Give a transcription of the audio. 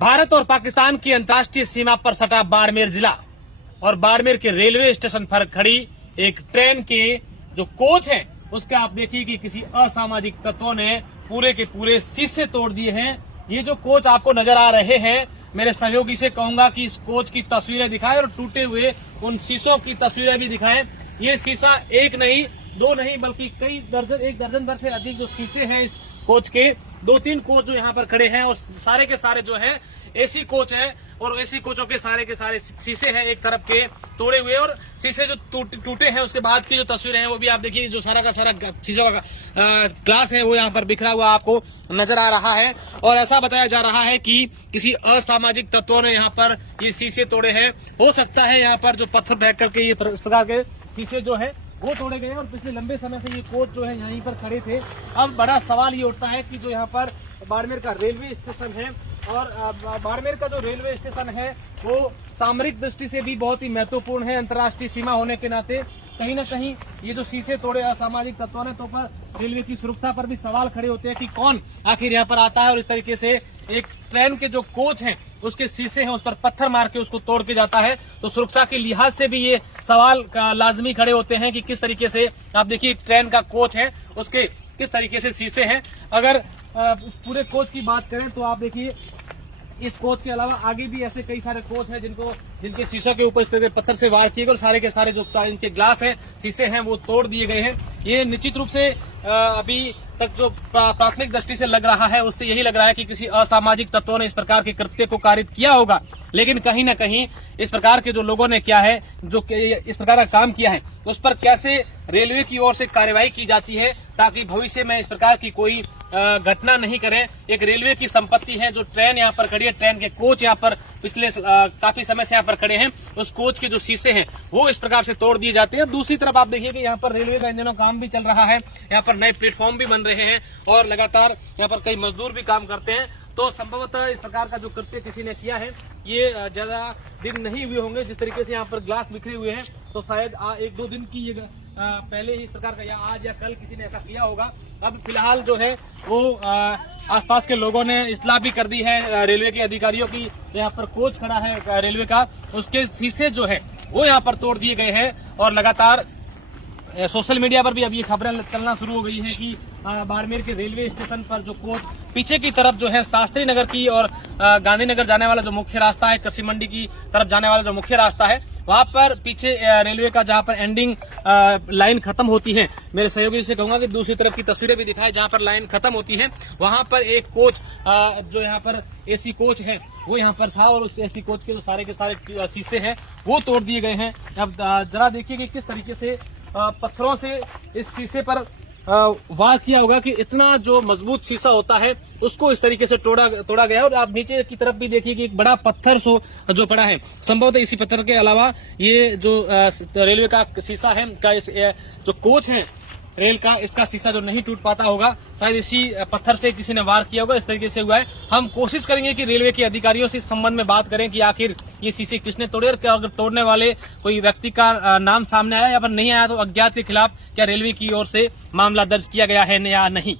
भारत और पाकिस्तान की अंतर्राष्ट्रीय सीमा पर सटा बाड़मेर जिला और बाड़मेर के रेलवे स्टेशन पर खड़ी एक ट्रेन के जो कोच है उसका आप देखिए कि किसी असामाजिक तत्वों ने पूरे के पूरे शीशे तोड़ दिए हैं। ये जो कोच आपको नजर आ रहे हैं, मेरे सहयोगी से कहूंगा कि इस कोच की तस्वीरें दिखाएं और टूटे हुए उन शीशों की तस्वीरें भी दिखाएं। ये शीशा एक नहीं, दो नहीं, बल्कि एक दर्जन भर से अधिक जो शीशे हैं इस कोच के, 2-3 कोच जो यहाँ पर खड़े हैं और सारे के सारे जो हैं एसी कोच है और एसी कोचों के सारे शीशे हैं एक तरफ के तोड़े हुए और शीशे जो टूटे हैं उसके बाद की जो तस्वीरें हैं वो भी आप देखिए। जो सारा का सारा शीशों का ग्लास है वो यहाँ पर बिखरा हुआ आपको नजर आ रहा है और ऐसा बताया जा रहा है कि किसी असामाजिक तत्वों ने यहाँ पर ये शीशे तोड़े हैं। हो सकता है यहाँ पर जो पत्थर फेंक करके ये इस प्रकार के शीशे जो है वो तोड़े गए और पिछले लंबे समय से ये कोच जो है यहीं पर खड़े थे। अब बड़ा सवाल ये उठता है कि जो यहाँ पर बाड़मेर का रेलवे स्टेशन है और बाड़मेर का जो रेलवे स्टेशन है वो सामरिक दृष्टि से भी बहुत ही महत्वपूर्ण है। अंतर्राष्ट्रीय सीमा होने के नाते कहीं ना कहीं ये जो शीशे तोड़े असामाजिक तत्वों ने तो पर रेलवे की सुरक्षा पर भी सवाल खड़े होते हैं कि कौन आखिर यहाँ पर आता है और इस तरीके से एक ट्रेन के जो कोच हैं उसके शीशे हैं उस पर पत्थर मार के उसको तोड़ के जाता है। तो सुरक्षा के लिहाज से भी ये सवाल लाजमी खड़े होते हैं कि किस तरीके से आप देखिए ट्रेन का कोच है उसके किस तरीके से शीशे हैं। अगर इस पूरे कोच की बात करें तो आप देखिए इस कोच के अलावा आगे भी ऐसे कई सारे कोच हैं जिनके शीशों के ऊपर इस तरह पत्थर से वार किए गए और सारे के सारे जो इनके ग्लास हैं शीशे हैं वो तोड़ दिए गए हैं। ये निश्चित रूप से अभी तक जो प्राथमिक दृष्टि से लग रहा है उससे यही लग रहा है कि किसी असामाजिक तत्वों ने इस प्रकार के कृत्य को कारित किया होगा। लेकिन कहीं ना कहीं इस प्रकार के जो लोगों ने क्या है जो इस प्रकार का काम किया है उस पर कैसे रेलवे की ओर से कार्यवाही की जाती है ताकि भविष्य में इस प्रकार की कोई घटना नहीं करें। एक रेलवे की संपत्ति है जो ट्रेन यहाँ पर खड़ी है, ट्रेन के कोच यहाँ पर पिछले काफी समय से यहाँ पर खड़े हैं, उस कोच के जो शीशे हैं वो इस प्रकार से तोड़ दिए जाते हैं। दूसरी तरफ आप देखिए कि यहाँ पर रेलवे का इन दिनों काम भी चल रहा है, यहाँ पर नए प्लेटफॉर्म भी बन रहे हैं और लगातार यहाँ पर कई मजदूर भी काम करते हैं। तो संभवतः इस प्रकार का जो कृत्य किसी ने किया है ये ज्यादा दिन नहीं हुए होंगे। जिस तरीके से यहाँ पर ग्लास बिखरे हुए हैं तो शायद 1-2 दिन की ये पहले ही इस प्रकार का या आज या कल किसी ने ऐसा किया होगा। अब फिलहाल जो है वो आसपास के लोगों ने इत्तला भी कर दी है रेलवे के अधिकारियों की। यहाँ पर कोच खड़ा है रेलवे का, उसके शीशे जो है वो यहाँ पर तोड़ दिए गए हैं और लगातार सोशल मीडिया पर भी अब ये खबरें चलना शुरू हो गई है कि बाड़मेर के रेलवे स्टेशन पर जो कोच पीछे की तरफ जो है शास्त्री नगर की और गांधीनगर जाने वाला जो मुख्य रास्ता है, कृषि मंडी की तरफ जाने वाला जो मुख्य रास्ता है वहां पर पीछे रेलवे का जहां पर एंडिंग लाइन खत्म होती है, मेरे सहयोगी से कहूंगा कि दूसरी तरफ की तस्वीरें भी दिखाएं जहां पर लाइन खत्म होती है वहां पर एक कोच जो यहाँ पर एसी कोच है वो यहाँ पर था और उस एसी कोच के जो सारे के सारे शीशे हैं वो तोड़ दिए गए हैं। अब जरा देखिए कि किस तरीके से पत्थरों से इस शीशे पर वार किया होगा कि इतना जो मजबूत शीशा होता है उसको इस तरीके से तोड़ा गया है। और आप नीचे की तरफ भी देखिए कि एक बड़ा पत्थर जो पड़ा है, संभवतः इसी पत्थर के अलावा ये जो रेलवे का शीशा है का जो कोच है रेल का, इसका शीशा जो नहीं टूट पाता होगा शायद इसी पत्थर से किसी ने वार किया होगा, इस तरीके से हुआ है। हम कोशिश करेंगे कि रेलवे के अधिकारियों से इस संबंध में बात करें कि आखिर ये शीशे किसने तोड़े और क्या अगर तोड़ने वाले कोई व्यक्ति का नाम सामने आया या फिर नहीं आया तो अज्ञात के खिलाफ क्या रेलवे की ओर से मामला दर्ज किया गया है या नहीं।